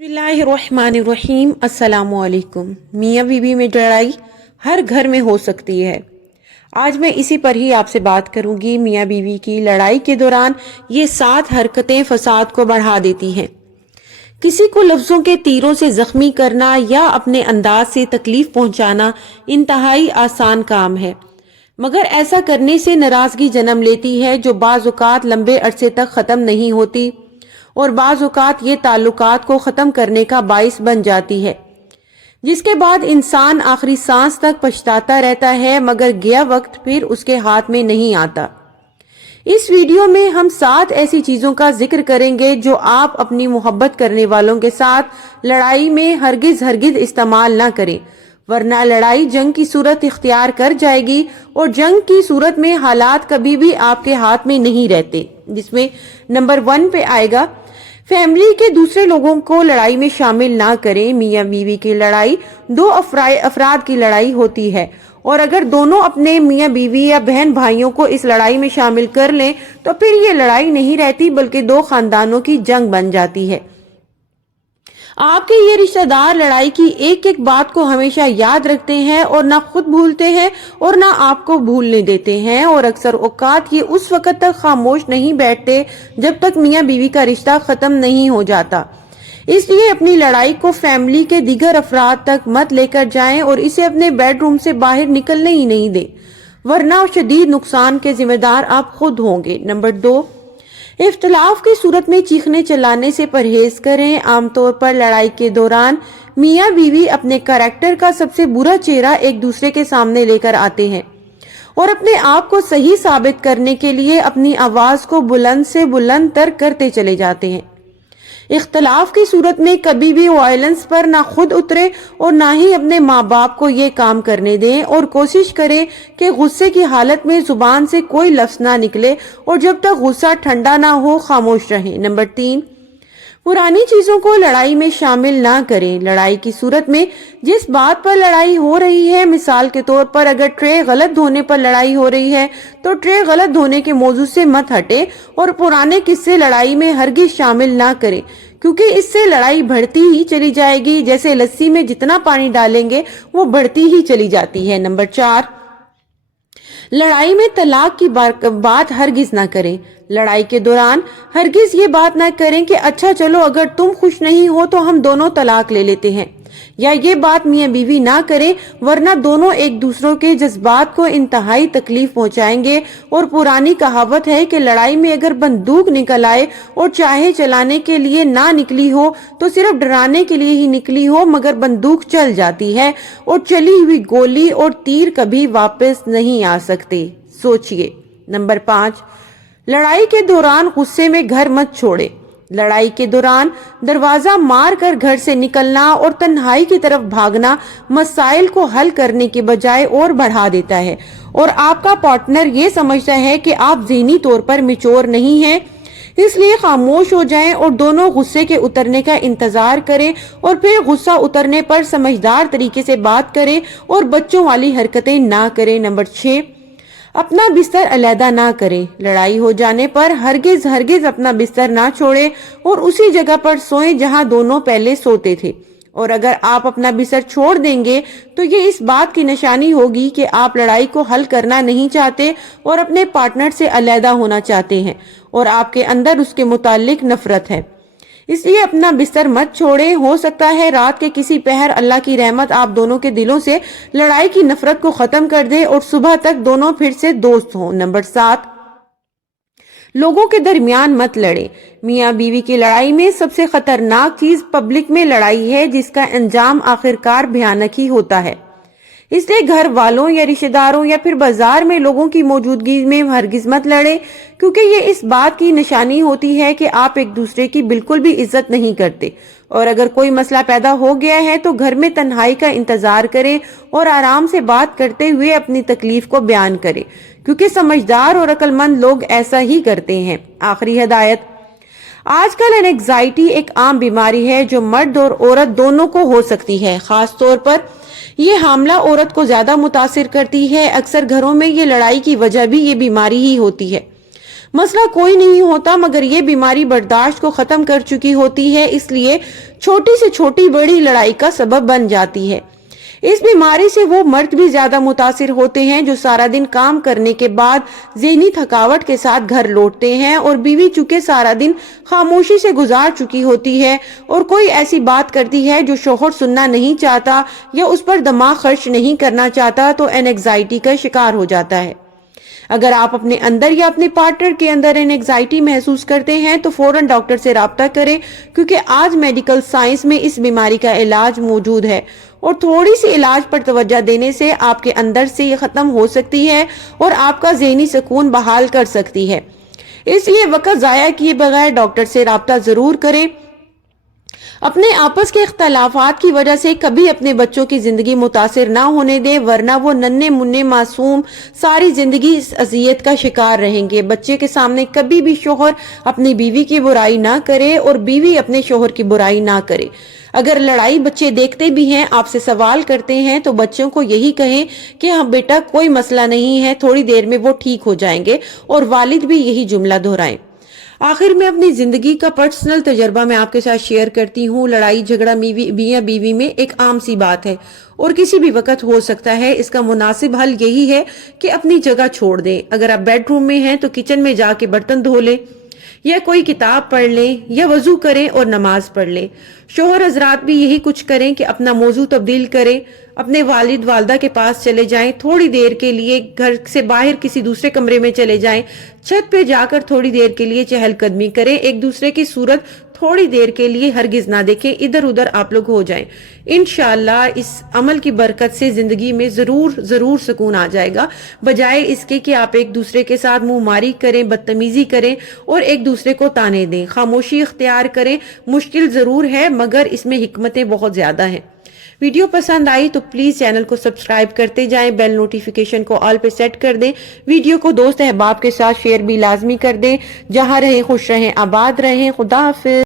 बिस्मिल्लाहिर्रहमानिर्रहीम। अस्सलामुअलैकुम। मियाँ बीवी में लड़ाई हर घर में हो सकती है। आज मैं इसी पर ही आपसे बात करूंगी। मियाँ बीवी की लड़ाई के दौरान ये 7 हरकतें फसाद को बढ़ा देती हैं। किसी को लफ्जों के तीरों से जख्मी करना या अपने अंदाज से तकलीफ पहुंचाना इंतहाई आसान काम है, मगर ऐसा करने से नाराजगी जन्म लेती है जो बाज़-औक़ात लंबे अरसे तक खत्म नहीं होती और बाज़-औक़ात ये ताल्लुकात को ख़त्म करने का बाइस बन जाती है, जिसके बाद इंसान आखिरी सांस तक पछताता रहता है, मगर गया वक्त फिर उसके हाथ में नहीं आता। इस वीडियो में हम 7 ऐसी चीजों का जिक्र करेंगे जो आप अपनी मोहब्बत करने वालों के साथ लड़ाई में हरगिज इस्तेमाल न करें, वरना लड़ाई जंग की सूरत इख्तियार कर जाएगी और जंग की सूरत में हालात कभी भी आपके हाथ में नहीं रहते। जिसमें नंबर 1 पे आएगा, फैमिली के दूसरे लोगों को लड़ाई में शामिल ना करें। मियाँ बीवी की लड़ाई 2 अफराद की लड़ाई होती है और अगर दोनों अपने मियाँ बीवी या बहन भाइयों को इस लड़ाई में शामिल कर लें तो फिर ये लड़ाई नहीं रहती बल्कि 2 खानदानों की जंग बन जाती है। आपके ये रिश्तेदार लड़ाई की एक एक बात को हमेशा याद रखते हैं और ना खुद भूलते हैं और ना आपको भूलने देते हैं, और अक्सर औकात ये उस वक्त तक खामोश नहीं बैठते जब तक मियाँ बीवी का रिश्ता खत्म नहीं हो जाता। इसलिए अपनी लड़ाई को फैमिली के दीगर अफराद तक मत लेकर जाएं और इसे अपने बेडरूम से बाहर निकलने ही नहीं दें, वरना शदीद नुकसान के जिम्मेदार आप खुद होंगे। नंबर 2, इख्तिलाफ की सूरत में चीखने चिल्लाने से परहेज करें। आमतौर पर लड़ाई के दौरान मियाँ बीवी अपने कैरेक्टर का सबसे बुरा चेहरा एक दूसरे के सामने लेकर आते हैं और अपने आप को सही साबित करने के लिए अपनी आवाज को बुलंद से बुलंद तर करते चले जाते हैं। इख्तिलाफ की सूरत में कभी भी वायलेंस पर ना खुद उतरे और ना ही अपने माँ बाप को ये काम करने दें, और कोशिश करें कि गुस्से की हालत में जुबान से कोई लफ्ज ना निकले और जब तक गुस्सा ठंडा ना हो खामोश रहें। नंबर 3, पुरानी चीजों को लड़ाई में शामिल ना करें। लड़ाई की सूरत में जिस बात पर लड़ाई हो रही है, मिसाल के तौर पर अगर ट्रे गलत धोने पर लड़ाई हो रही है तो ट्रे गलत धोने के मौजू से मत हटे और पुराने किस्से लड़ाई में हरगिज शामिल ना करें, क्योंकि इससे लड़ाई बढ़ती ही चली जाएगी। जैसे लस्सी में जितना पानी डालेंगे वो बढ़ती ही चली जाती है। नंबर 4, लड़ाई में तलाक की बात हरगिज ना करें। लड़ाई के दौरान हरगिज ये बात ना करें कि अच्छा चलो अगर तुम खुश नहीं हो तो हम दोनों तलाक ले लेते हैं, या ये बात मियाँ बीवी ना करें, वरना दोनों एक दूसरों के जज्बात को इंतहाई तकलीफ पहुंचाएंगे। और पुरानी कहावत है कि लड़ाई में अगर बंदूक निकल आए और चाहे चलाने के लिए ना निकली हो तो सिर्फ डराने के लिए ही निकली हो, मगर बंदूक चल जाती है और चली हुई गोली और तीर कभी वापस नहीं आ सकते। सोचिए। नंबर 5, लड़ाई के दौरान गुस्से में घर मत छोड़े। लड़ाई के दौरान दरवाजा मार कर घर से निकलना और तन्हाई की तरफ भागना मसाइल को हल करने के बजाय और बढ़ा देता है, और आपका पार्टनर ये समझता है कि आप ज़हनी तौर पर मैच्योर नहीं हैं। इसलिए खामोश हो जाएं और दोनों गुस्से के उतरने का इंतजार करें और फिर गुस्सा उतरने पर समझदार तरीके से बात करें और बच्चों वाली हरकतें ना करें। नंबर 6, अपना बिस्तर अलहदा ना करें। लड़ाई हो जाने पर हरगिज अपना बिस्तर ना छोड़ें और उसी जगह पर सोएं जहां दोनों पहले सोते थे। और अगर आप अपना बिस्तर छोड़ देंगे तो ये इस बात की निशानी होगी कि आप लड़ाई को हल करना नहीं चाहते और अपने पार्टनर से अलहदा होना चाहते हैं और आपके अंदर उसके मुतालिक नफरत है। इसलिए अपना बिस्तर मत छोड़ें। हो सकता है रात के किसी पहर अल्लाह की रहमत आप दोनों के दिलों से लड़ाई की नफरत को खत्म कर दे और सुबह तक दोनों फिर से दोस्त हों। नंबर 7, लोगों के दरमियान मत लड़े। मियाँ बीवी की लड़ाई में सबसे खतरनाक चीज पब्लिक में लड़ाई है, जिसका अंजाम आखिरकार भयानक ही होता है। इसलिए घर वालों या रिश्तेदारों या फिर बाजार में लोगों की मौजूदगी में हरगिज मत लड़े, क्योंकि ये इस बात की निशानी होती है कि आप एक दूसरे की बिल्कुल भी इज्जत नहीं करते। और अगर कोई मसला पैदा हो गया है तो घर में तन्हाई का इंतजार करें और आराम से बात करते हुए अपनी तकलीफ को बयान करें, क्योंकि समझदार और अक्लमंद लोग ऐसा ही करते हैं। आखिरी हिदायत, आजकल एंग्जाइटी एक आम बीमारी है जो मर्द और औरत दोनों को हो सकती है। खास तौर पर ये हामला औरत को ज्यादा मुतासिर करती है। अक्सर घरों में ये लड़ाई की वजह भी ये बीमारी ही होती है। مسئلہ کوئی نہیں ہوتا مگر یہ بیماری برداشت کو ختم کر چکی ہوتی ہے، اس لیے چھوٹی سے چھوٹی بڑی لڑائی کا سبب بن جاتی ہے۔ اس بیماری سے وہ مرد بھی زیادہ متاثر ہوتے ہیں جو سارا دن کام کرنے کے بعد ذہنی تھکاوٹ کے ساتھ گھر لوٹتے ہیں، اور بیوی چونکہ سارا دن خاموشی سے گزار چکی ہوتی ہے اور کوئی ایسی بات کرتی ہے جو شوہر سننا نہیں چاہتا یا اس پر دماغ خرچ نہیں کرنا چاہتا تو اینگزائٹی کا شکار ہو جاتا ہے۔ اگر آپ اپنے اندر یا اپنے پارٹنر کے اندر اینگزائٹی محسوس کرتے ہیں تو فوراً ڈاکٹر سے رابطہ کریں، کیونکہ آج میڈیکل سائنس میں اس بیماری کا علاج موجود ہے اور تھوڑی سی علاج پر توجہ دینے سے آپ کے اندر سے یہ ختم ہو سکتی ہے اور آپ کا ذہنی سکون بحال کر سکتی ہے۔ اس لیے وقت ضائع کیے بغیر ڈاکٹر سے رابطہ ضرور کریں۔ اپنے آپس کے اختلافات کی وجہ سے کبھی اپنے بچوں کی زندگی متاثر نہ ہونے دیں، ورنہ وہ ننھے منھے معصوم ساری زندگی اس اذیت کا شکار رہیں گے۔ بچے کے سامنے کبھی بھی شوہر اپنی بیوی کی برائی نہ کرے اور بیوی اپنے شوہر کی برائی نہ کرے۔ اگر لڑائی بچے دیکھتے بھی ہیں، آپ سے سوال کرتے ہیں تو بچوں کو یہی کہیں کہ ہاں بیٹا کوئی مسئلہ نہیں ہے، تھوڑی دیر میں وہ ٹھیک ہو جائیں گے، اور والد بھی یہی جملہ دہرائیں۔ آخر میں اپنی زندگی کا پرسنل تجربہ میں آپ کے ساتھ شیئر کرتی ہوں۔ لڑائی جھگڑا میاں بیوی میں ایک عام سی بات ہے اور کسی بھی وقت ہو سکتا ہے۔ اس کا مناسب حل یہی ہے کہ اپنی جگہ چھوڑ دیں۔ اگر آپ بیڈ روم میں ہیں تو کچن میں جا کے برتن دھو لیں یا کوئی کتاب پڑھ لیں یا وضو کریں اور نماز پڑھ لیں۔ شوہر حضرات بھی یہی کچھ کریں کہ اپنا موضوع تبدیل کریں، اپنے والد والدہ کے پاس چلے جائیں، تھوڑی دیر کے لیے گھر سے باہر کسی دوسرے کمرے میں چلے جائیں، چھت پہ جا کر تھوڑی دیر کے لیے چہل قدمی کریں، ایک دوسرے کی صورت تھوڑی دیر کے لیے ہرگز نہ دیکھیں، ادھر ادھر آپ لوگ ہو جائیں۔ انشاءاللہ اس عمل کی برکت سے زندگی میں ضرور سکون آ جائے گا، بجائے اس کے کہ آپ ایک دوسرے کے ساتھ منہ ماری کریں، بدتمیزی کریں اور ایک دوسرے کو تانے دیں۔ خاموشی اختیار کریں، مشکل ضرور ہے مگر اس میں حکمتیں بہت زیادہ ہیں۔ ویڈیو پسند آئی تو پلیز چینل کو سبسکرائب کرتے جائیں، بیل نوٹیفیکیشن کو آل پہ سیٹ کر دیں، ویڈیو کو دوست احباب کے ساتھ شیئر بھی لازمی کر دیں۔ جہاں رہیں خوش رہیں، آباد رہیں۔ خدا حافظ۔